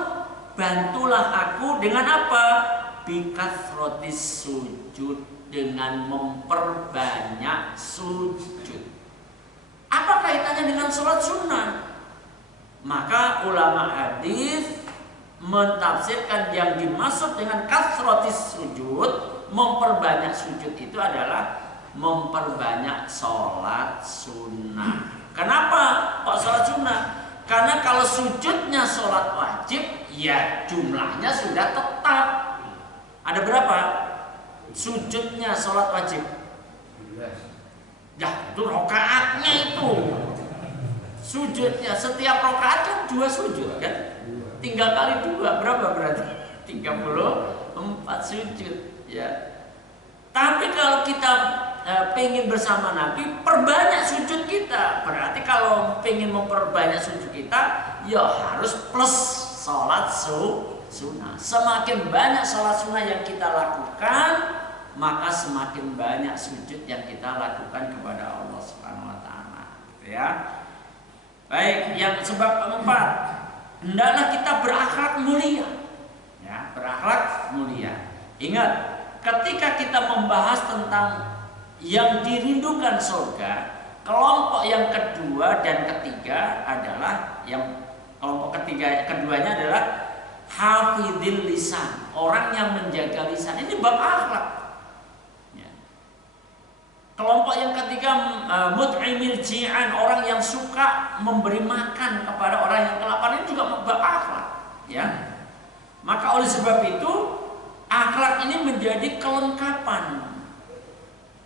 bantulah aku dengan apa? Bikathrotis sujud, dengan memperbanyak sujud. Apa kaitannya dengan sholat sunnah? Maka ulama hadis mentafsirkan yang dimaksud dengan kathrotis sujud, memperbanyak sujud itu adalah memperbanyak sholat sunnah. Kenapa kok sholat sunnah? Karena kalau sujudnya sholat wajib, ya jumlahnya sudah tetap. Ada berapa sujudnya sholat wajib? Ya itu rokaatnya itu. Sujudnya setiap rokaat kan 2 sujud kan? Tinggal kali 2 berapa berarti? 34 sujud ya. Tapi kalau kita pengen bersama Nabi, perbanyak sujud kita. Berarti kalau pengen memperbanyak sujud kita, ya harus plus sholat sunnah. Semakin banyak sholat sunnah yang kita lakukan, maka semakin banyak sujud yang kita lakukan kepada Allah Subhanahu wa taala, gitu ya. Baik, yang sebab keempat, hendaklah kita berakhlak mulia. Ya, berakhlak mulia. Ingat, ketika kita membahas tentang yang dirindukan surga, kelompok yang kedua dan ketiga adalah kelompok keduanya adalah hafidhil lisan, orang yang menjaga lisan. Ini bab akhlak. Ya. Kelompok yang ketiga mut'imil ji'an, orang yang suka memberi makan kepada orang yang kelaparan, ini juga bab akhlak. Ya. Maka oleh sebab itu akhlak ini menjadi kelengkapan.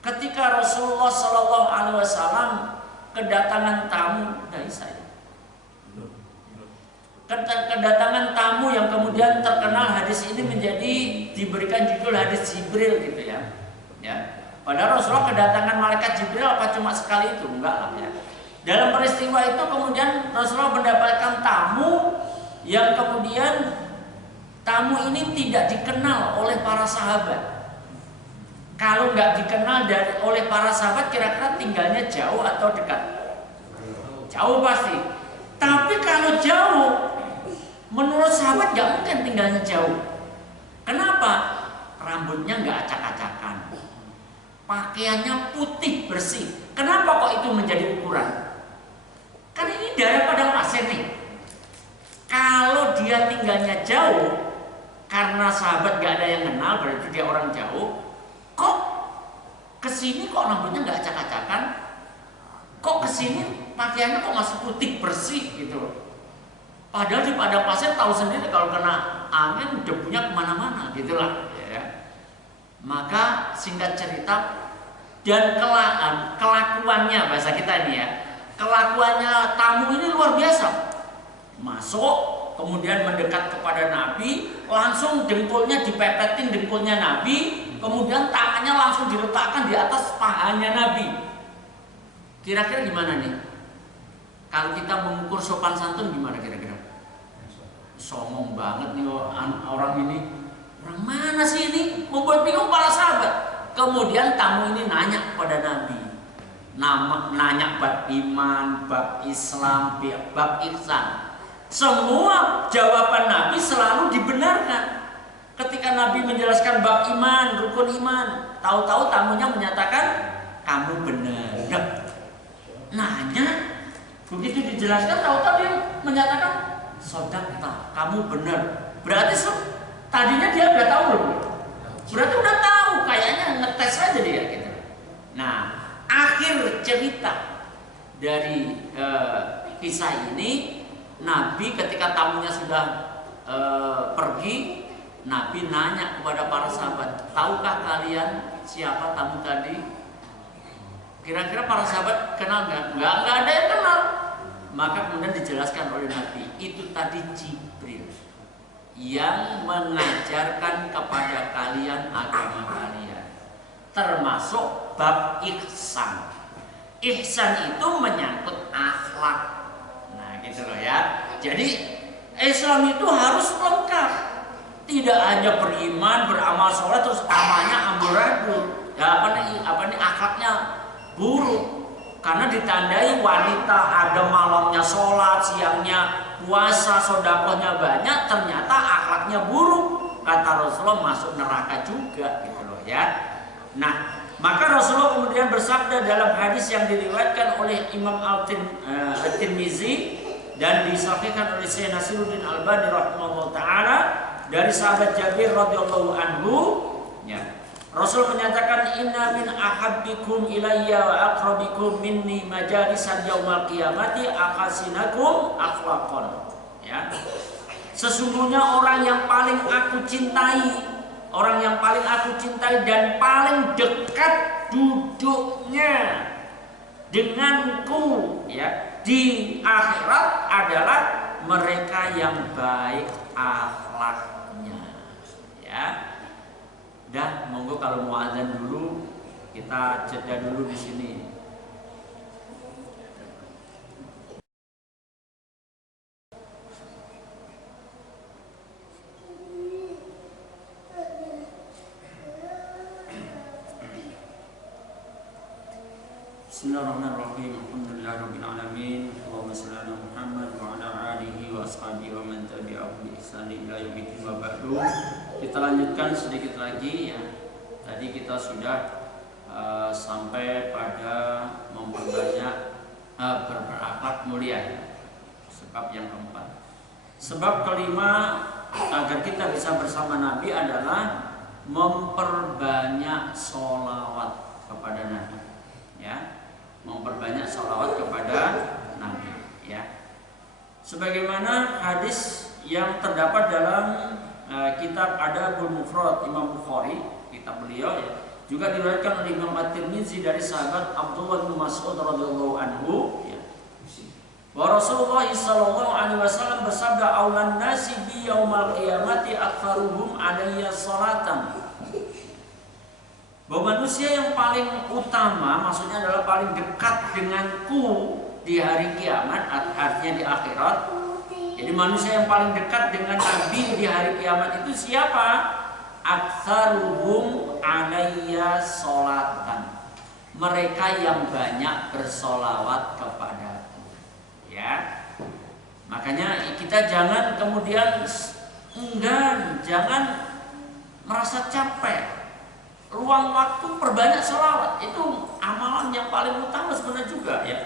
Ketika Rasulullah Shallallahu Alaihi Wasallam kedatangan tamu dari saya, kedatangan tamu yang kemudian terkenal hadis ini menjadi diberikan judul hadis Jibril, gitu ya. Ya. Padahal Rasulullah kedatangan malaikat Jibril apa cuma sekali itu? Enggak lah ya. Dalam peristiwa itu kemudian Rasulullah mendapatkan tamu yang kemudian tamu ini tidak dikenal oleh para sahabat. Kalau nggak dikenal oleh para sahabat, kira-kira tinggalnya jauh atau dekat? Jauh pasti. Tapi kalau jauh, menurut sahabat nggak mungkin tinggalnya jauh. Kenapa? Rambutnya nggak acak-acakan, pakaiannya putih bersih. Kenapa kok itu menjadi ukuran? Kan ini daerah padang pasir nih. Kalau dia tinggalnya jauh, karena sahabat nggak ada yang kenal, berarti dia orang jauh. Kok kesini kok rambutnya nggak acak-acakan? Kok kesini pakaiannya kok masih putih bersih gitu? Padahal di padang pasir tahu sendiri kalau kena angin debunya kemana-mana, gitulah. Ya. Maka singkat cerita dan kelakuannya, bahasa kita ini ya, kelakuannya tamu ini luar biasa. Masuk, kemudian mendekat kepada Nabi, langsung dengkulnya dipepetin dengkulnya Nabi. Kemudian tangannya langsung diletakkan di atas pahanya Nabi. Kira-kira gimana nih? Kalau kita mengukur sopan santun gimana kira-kira? Songong banget nih orang ini. Orang mana sih ini? Membuat bingung para sahabat. Kemudian tamu ini nanya kepada Nabi. Nanya bab iman, bab Islam, bab ihsan. Semua jawaban Nabi selalu dibenarkan. Ketika Nabi menjelaskan bab iman, rukun iman, tahu-tahu tamunya menyatakan kamu benar. Nanya, begitu dijelaskan, tahu-tahu dia menyatakan sodaqta, kamu benar. Berarti tadinya dia udah tahu belum? Berarti udah tahu, kayaknya ngetes aja dia gitu. Nah, akhir cerita dari kisah ini, Nabi ketika tamunya sudah pergi, Nabi nanya kepada para sahabat, tahukah kalian siapa tamu tadi? Kira-kira para sahabat kenal nggak? Nggak ada yang kenal. Maka kemudian dijelaskan oleh Nabi, itu tadi Jibril yang mengajarkan kepada kalian agama kalian, termasuk bab ihsan. Ihsan itu menyangkut akhlak. Nah, gitu loh ya. Jadi Islam itu harus lengkap. Tidak hanya beriman, beramal sholat, terus amalnya amburadul. Ya, apa nih akhlaknya buruk. Karena ditandai wanita ada malamnya sholat, siangnya puasa, sodakohnya banyak, ternyata akhlaknya buruk. Kata Rasulullah masuk neraka juga, gitu loh ya. Nah, maka Rasulullah kemudian bersabda dalam hadis yang diriwayatkan oleh Imam At-Tirmizi dan disahihkan oleh Syekh Nasiruddin Albani rahimahullah taala, dari sahabat Jabir radhiyallahu anhu, ya, Rasul menyatakan inna min ahabbikum ilayya wa aqrabikum minni majalisan yaumal qiyamati akasinakum akhlaqan. Ya. Sesungguhnya orang yang paling aku cintai, orang yang paling aku cintai dan paling dekat duduknya denganku ya di akhirat adalah mereka yang baik akhlaknya. Ya, dah monggo kalau mau azan dulu kita jeda dulu di sini. Bismillahirrahmanirrahim. Alhamdulillahirabbil alamin. Allahumma shalli ala Muhammad wa ala alihi wa ashabihi wa man tabi'ahum bi ihsan ila yaumil wa ba'du. Kita lanjutkan sedikit lagi ya. Tadi kita sudah sampai pada memperbanyak berakhlak mulia ya. Sebab yang keempat. Sebab kelima agar kita bisa bersama Nabi adalah memperbanyak sholawat kepada Nabi ya, memperbanyak sholawat kepada Nabi ya, sebagaimana hadis yang terdapat dalam kitab Adabul Mufrad Imam Bukhari, kitab beliau ya, juga diriwayatkan oleh Imam At-Tirmidzi dari sahabat Abdullah bin Mas'ud radhiyallahu anhu ya, bahwa Rasulullah sallallahu alaihi wasallam bersabda, aulan nasi bi yaumal qiyamati aktsaruhum alayya salatan. Bahwa manusia yang paling utama, maksudnya adalah paling dekat denganku di hari kiamat, artinya di akhirat. Jadi manusia yang paling dekat dengan Nabi di hari kiamat itu siapa? Aktsaruhum alayya sholatan. Mereka yang banyak bersolawat kepadaku. Ya. Makanya kita jangan kemudian enggan, jangan merasa capek. Ruang waktu perbanyak sholawat, itu amalan yang paling utama sebenarnya juga ya.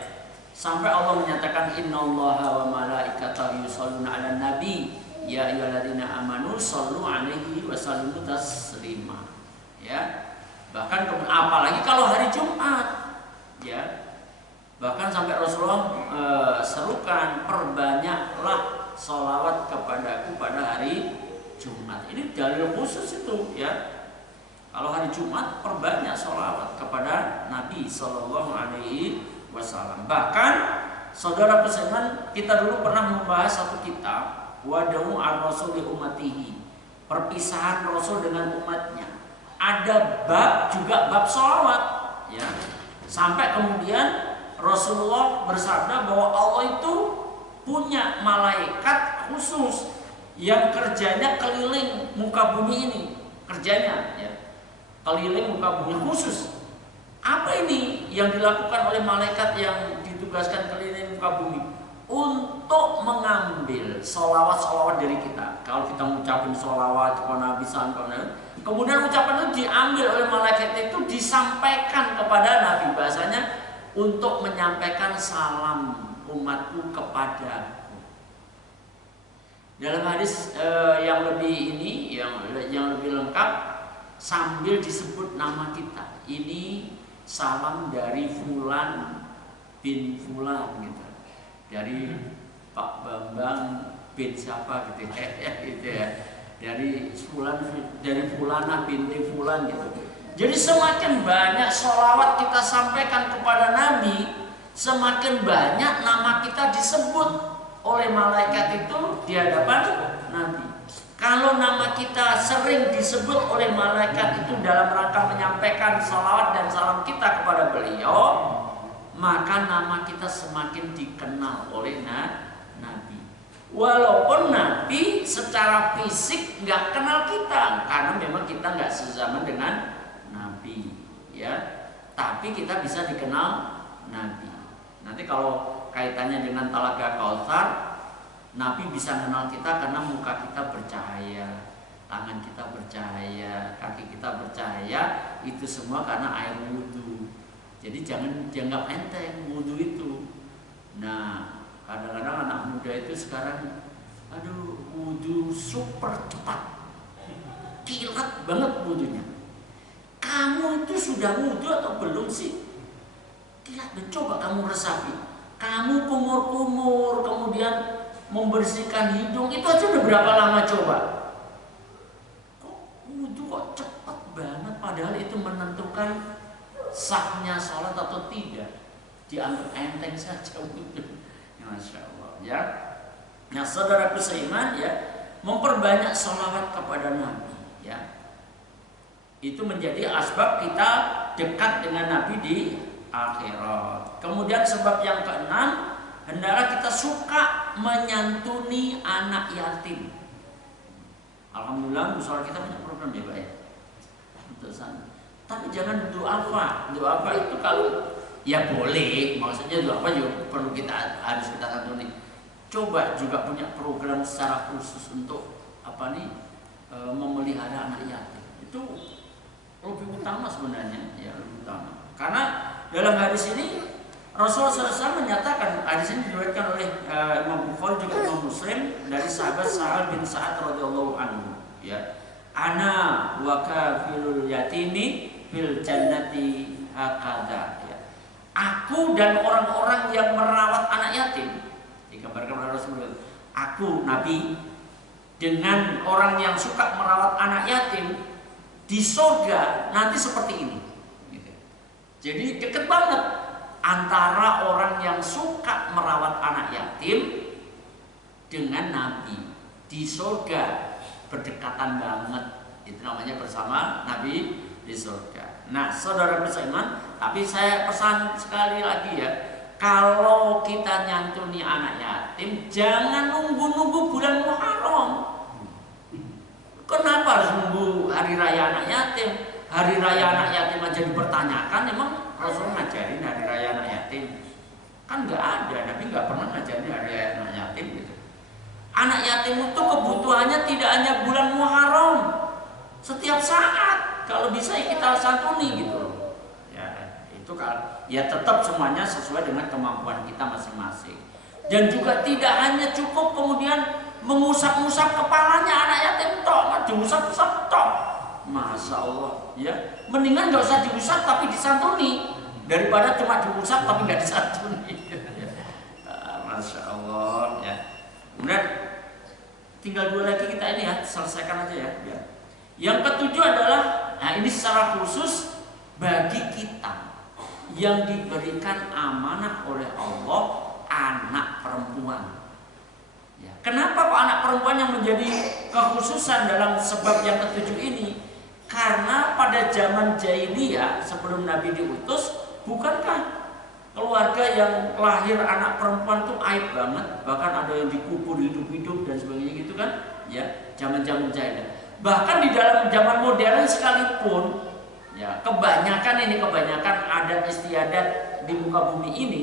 Sampai Allah menyatakan innallaha wa malaikatahu yusholluna 'alan nabi ya ayyuhalladzina amanu shollu 'alaihi wa sallimu taslima. Ya. Bahkan apalagi kalau hari Jumat ya. Bahkan sampai Rasulullah serukan perbanyaklah sholawat kepadaku pada hari Jumat. Ini dalil khusus itu ya. Kalau hari Jumat perbanyak sholawat kepada Nabi Sallallahu Alaihi Wasallam. Bahkan saudara pesanan, kita dulu pernah membahas satu kitab Wadahu ar-Rasul li ummatihi, perpisahan Rasul dengan umatnya. Ada bab juga bab sholawat ya. Sampai kemudian Rasulullah bersabda bahwa Allah itu punya malaikat khusus yang kerjanya keliling muka bumi ini, kerjanya ya. Keliling muka bumi khusus. Apa ini yang dilakukan oleh malaikat yang ditugaskan keliling muka bumi? Untuk mengambil sholawat-sholawat dari kita. Kalau kita mengucapkan sholawat kepada Nabi SAW, kemudian ucapan itu diambil oleh malaikat itu disampaikan kepada Nabi. Bahasanya untuk menyampaikan salam umatku kepadaku. Dalam hadis yang lebih ini, yang lebih lengkap, sambil disebut nama kita, ini salam dari Fulan bin Fulan gitu, dari Pak Bambang bin siapa gitu ya, gitu ya, dari Fulan, dari Fulanah binti Fulan gitu. Jadi semakin banyak sholawat kita sampaikan kepada Nabi, semakin banyak nama kita disebut oleh malaikat itu di hadapan Nabi. Kalau nama kita sering disebut oleh malaikat itu dalam rangka menyampaikan salawat dan salam kita kepada beliau, maka nama kita semakin dikenal oleh Nabi. Walaupun Nabi secara fisik nggak kenal kita, karena memang kita nggak sezaman dengan Nabi, ya. Tapi kita bisa dikenal Nabi. Nanti kalau kaitannya dengan Talaga Kautsar, Nabi bisa kenal kita karena muka kita bercahaya, tangan kita bercahaya, kaki kita bercahaya, itu semua karena air wudhu. Jadi jangan dianggap enteng wudhu itu. Nah, kadang-kadang anak muda itu sekarang, aduh, wudhu super cepat, kilat banget wudhunya. Kamu itu sudah wudhu atau belum sih? Kilat, coba kamu resapi. Kamu kumur-kumur, kemudian membersihkan hidung, itu aja udah berapa lama coba? Kok wudhu kok cepat banget, padahal itu menentukan sahnya sholat atau tidak. Dianggap enteng saja wudhu. Ya, Masya Allah ya. Nah saudaraku seiman ya, memperbanyak sholawat kepada Nabi ya, itu menjadi asbab kita dekat dengan Nabi di akhirat. Kemudian sebab yang keenam, hendaklah kita suka menyantuni anak yatim. Alhamdulillah musola kita punya program ya Pak ya, untuk sana. Tapi jangan duafa. Duafa itu kalau Ya boleh, maksudnya juga apa juga perlu harus kita santuni. Coba juga punya program secara khusus untuk apa nih memelihara anak yatim. Itu lebih utama sebenarnya, ya lebih utama. Karena dalam hadis ini Rasulullah SAW menyatakan, hadis ini diriwayatkan oleh Imam Bukhari juga Imam Muslim dari sahabat Sa'ad bin Sa'ad radhiyallahu anhu. Ya, ana wa kafilul yatimi fil jannati hakada. Ya. Aku dan orang-orang yang merawat anak yatim, digambarkan oleh Rasulullah. Aku Nabi dengan orang yang suka merawat anak yatim di surga nanti seperti ini. Gitu. Jadi dekat banget antara orang yang suka merawat anak yatim dengan Nabi di surga, berdekatan banget. Itu namanya bersama Nabi di surga. Nah, saudara beriman, tapi saya pesan sekali lagi ya, kalau kita nyantuni anak yatim, jangan nunggu-nunggu bulan Muharram. Kenapa harus nunggu hari raya anak yatim? Hari raya anak yatim aja dipertanyakan, emang Rasul ngajarin hari raya anak yatim? Kan nggak ada, Nabi nggak pernah ngajarin hari raya anak yatim gitu. Anak yatim itu kebutuhannya tidak hanya bulan Muharram, setiap saat. Kalau bisa ya kita santuni gitu loh. Ya, itu kan ya tetap semuanya sesuai dengan kemampuan kita masing-masing. Dan juga tidak hanya cukup kemudian mengusap-usap kepalanya anak yatim tok, diusap-usap tok. Masya Allah, ya mendingan nggak usah diusap tapi disantuni daripada cuma diusap tapi nggak disantuni. Masya Allah, ya. Kemudian tinggal 2 lagi kita ini ya, selesaikan aja ya. Yang ketujuh adalah, nah ini secara khusus bagi kita yang diberikan amanah oleh Allah, anak perempuan. Ya. Kenapa kok anak perempuan yang menjadi kekhususan dalam sebab yang ketujuh ini? Karena pada zaman jahiliyah sebelum Nabi diutus, bukankah keluarga yang lahir anak perempuan itu aib banget, bahkan ada yang dikubur hidup-hidup dan sebagainya gitu kan? Ya, zaman-zaman jahiliyah. Bahkan di dalam zaman modern sekalipun, ya kebanyakan adat istiadat di muka bumi ini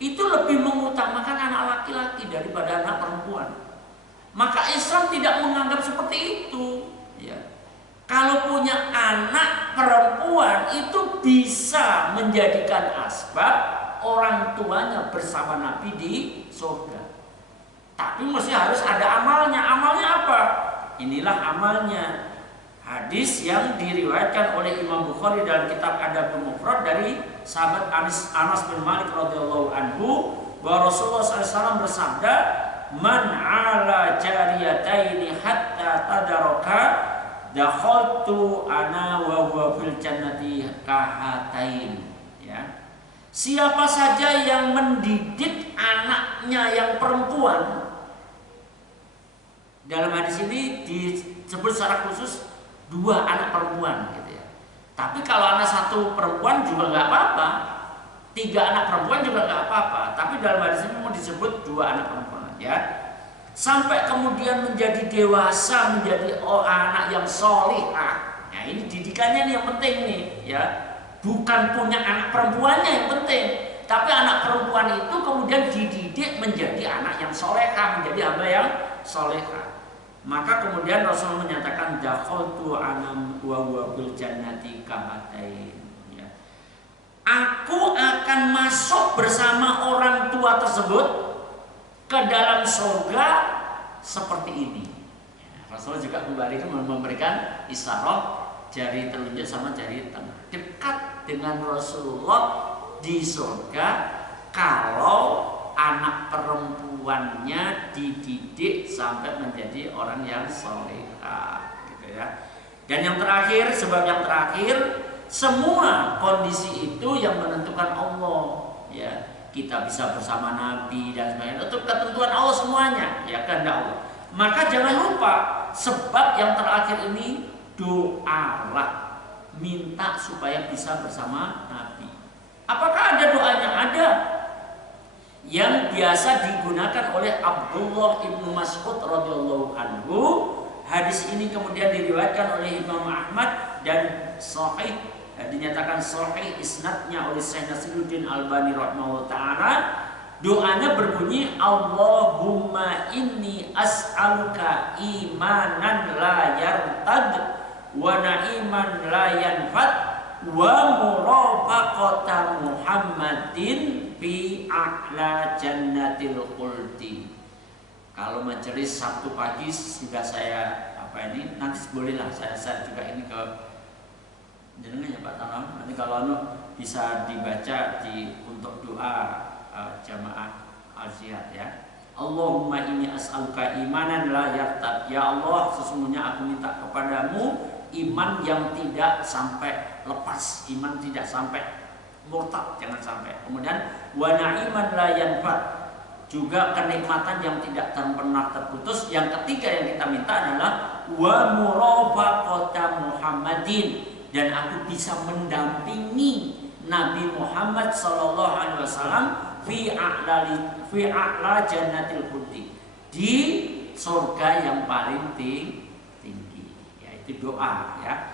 itu lebih mengutamakan anak laki-laki daripada anak perempuan. Maka Islam tidak menganggap seperti itu. Ya. Kalau punya anak perempuan itu bisa menjadikan asbab orang tuanya bersama Nabi di surga. Tapi mesti harus ada amalnya. Amalnya apa? Inilah amalnya. Hadis yang diriwayatkan oleh Imam Bukhari dalam kitab Adabul Mufrad dari sahabat Anas bin Malik radhiyallahu anhu bahwa Rasulullah SAW bersabda, "Man 'ala jariyataini hatta tadaraka dakhaltu ana wa huwa fil jannati kahatain." Ya. Siapa saja yang mendidik anaknya yang perempuan, dalam hadis ini disebut secara khusus 2 anak perempuan gitu ya. Tapi kalau anak 1 perempuan juga nggak apa-apa, 3 anak perempuan juga nggak apa-apa. Tapi dalam hadis ini mau disebut 2 anak perempuan ya. Sampai kemudian menjadi dewasa, menjadi anak yang solihah. Nah ini didikannya nih yang penting nih ya. Bukan punya anak perempuannya yang penting, tapi anak perempuan itu kemudian dididik menjadi anak yang solehah, menjadi hamba yang solehah. Maka kemudian Rasulullah menyatakan dakhaltu anam wa huwa bil jannati kahatain. Ya. Aku akan masuk bersama orang tua tersebut ke dalam surga seperti ini. Ya, Rasulullah juga kembali memberikan isyarat jari telunjuk sama jari tengah, dekat dengan Rasulullah di surga kalau anak perempuannya dididik sampai menjadi orang yang solehah, gitu ya. Dan yang terakhir, sebab yang terakhir, semua kondisi itu yang menentukan Allah, ya. Kita bisa bersama Nabi dan sebagainya, itu ketentuan Allah semuanya, ya kehendak Allah. Maka jangan lupa sebab yang terakhir ini doalah, minta supaya bisa bersama Nabi. Apakah ada doanya? Ada. Yang biasa digunakan oleh Abdullah ibnu Mas'ud radhiyallahu anhu. Hadis ini kemudian diriwayatkan oleh Imam Ahmad dan sahih, dinyatakan sahih isnadnya oleh Syekh Nasiruddin Albani rahimahullah taala. Doanya berbunyi, Allahumma inni as'aluka imanan la yartad wa na'iman la yanfad wa murafaqata Muhammadin fi a'la jannatil khuldi. Kalau majelis Sabtu pagi sudah saya nanti bolehlah saya share juga ini ke jenengan ya Pak Tanam. Nanti kalau bisa dibaca untuk doa jamaah al-jihad ya. Allahumma inni as'aluka imanan la yartab. Ya Allah, sesungguhnya aku minta kepadamu iman yang tidak sampai lepas, iman tidak sampai murtad, jangan sampai. Kemudian wa na'iman la yanfad, juga kenikmatan yang tidak pernah terputus. Yang ketiga yang kita minta adalah wa murafaqata Muhammadin, dan aku bisa mendampingi Nabi Muhammad sallallahu alaihi wasallam fi a'la jannatil khuldi, di surga yang paling tinggi, yaitu doa ya.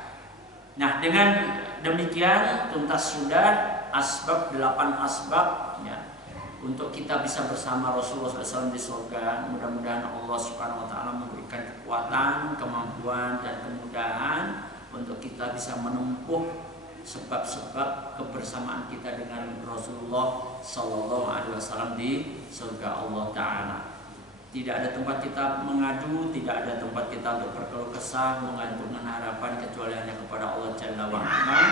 Nah, dengan demikian tuntas sudah 8 asbab ya, untuk kita bisa bersama Rasulullah SAW di surga. Mudah-mudahan Allah Subhanahu wa taala memberikan kekuatan, kemampuan dan kemudahan untuk kita bisa menempuh sebab-sebab kebersamaan kita dengan Rasulullah Sallallahu Alaihi Wasallam di surga Allah Taala. Tidak ada tempat kita mengadu, tidak ada tempat kita untuk berkeluh kesah, menggantungkan harapan kecuali hanya kepada Allah Jalla wa Ala.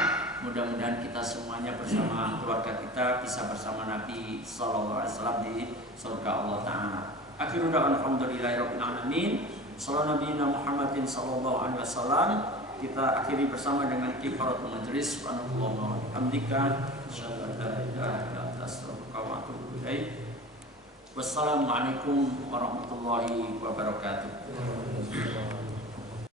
Mudah-mudahan kita semuanya bersama keluarga kita bisa bersama Nabi Sallallahu Alaihi Wasallam di surga Allah Taala. Akhirul da'wana alhamdulillahirabbil alamin. Sallallahu Nabi Muhammadin Sallallahu Alaihi Wasallam. Kita akhiri bersama dengan kifaratul majlis. Subhanallah wa bihamdika, asyhadu an la ilaha illa anta, astaghfiruka wa atubu ilaik. Wassalamualaikum warahmatullahi wabarakatuh.